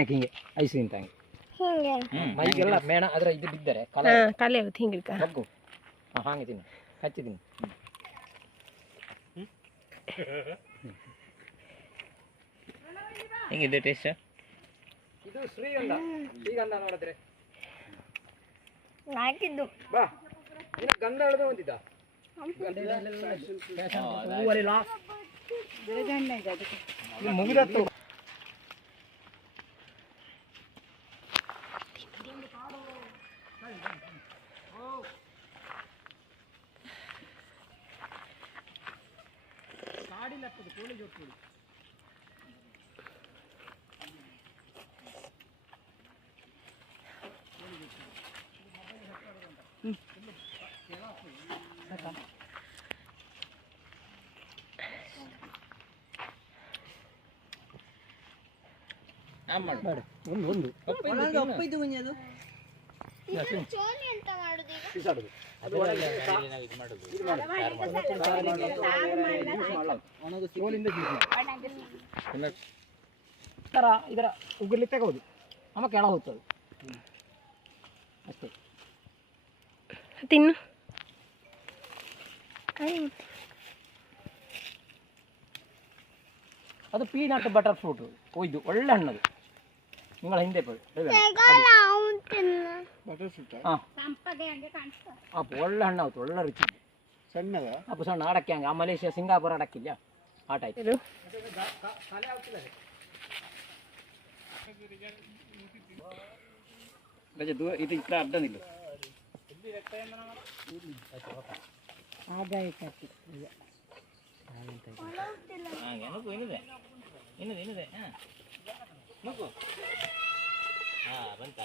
ತಿನ್ನಕ್ಕೆ ಹಿಂಗೆ ಐಸ್ ತಿಂತಂಗೆ ಮೈಗೆಲ್ಲ ಮೇಣ ಅದರ ಇದು ಬಿದ್ದರೆ ಕಲೆ ಹಿಂಗೆ ಬಗ್ಗು ಹಾಗೆ ತಿನ್ನು ಹಚ್ಚಿ ತಿನ್ನು ಹೆಂಗಿದೆ ಟೇಸ್ಟ್? ಇದು ಶ್ರೀಗಂಧ ನೋಡಿದ್ರೆ ಹಾಕಿದ್ದು ಬಾ ಗಂಧ ಎಳೆದು ಬಂದಿದ್ದ ಮುಗಿದತ್ತು ಒಂದು ಇದರ ಉಗುರ್ಲಿ ತೆಗೋದು ಅಮ್ಮ ಕೆಳ ಹೋಗ್ತದೆ ಅಷ್ಟೇ ತಿನ್ನು ಅದು ಪೀನಟ್ ಬಟರ್ ಫ್ರೂಟ್ ಒಯ್ದು ಒಳ್ಳೆ ಹಣ್ಣದು ನಿಗಳ ಹಿಂದೆ ಅಪ್ಪ ಒಳ್ಳೆ ಹಣ್ಣು ಆಯ್ತು ಒಳ್ಳೆ ರುಚಿ ಸಣ್ಣದ ಅಪ್ಪ ಸಣ್ಣ ಆಡಕ್ಕೆ ಹಂಗೆ ಆ ಮಲೇಷ್ಯಾ ಸಿಂಗಾಪುರ ಆಡಕ್ಕಿಲ್ಲ ಆಟ ಆಯ್ತು ಇದು ಇತ್ತ ಅಡ್ಡನಿಲ್ಲ ಏನಿದೆ ಬಂತ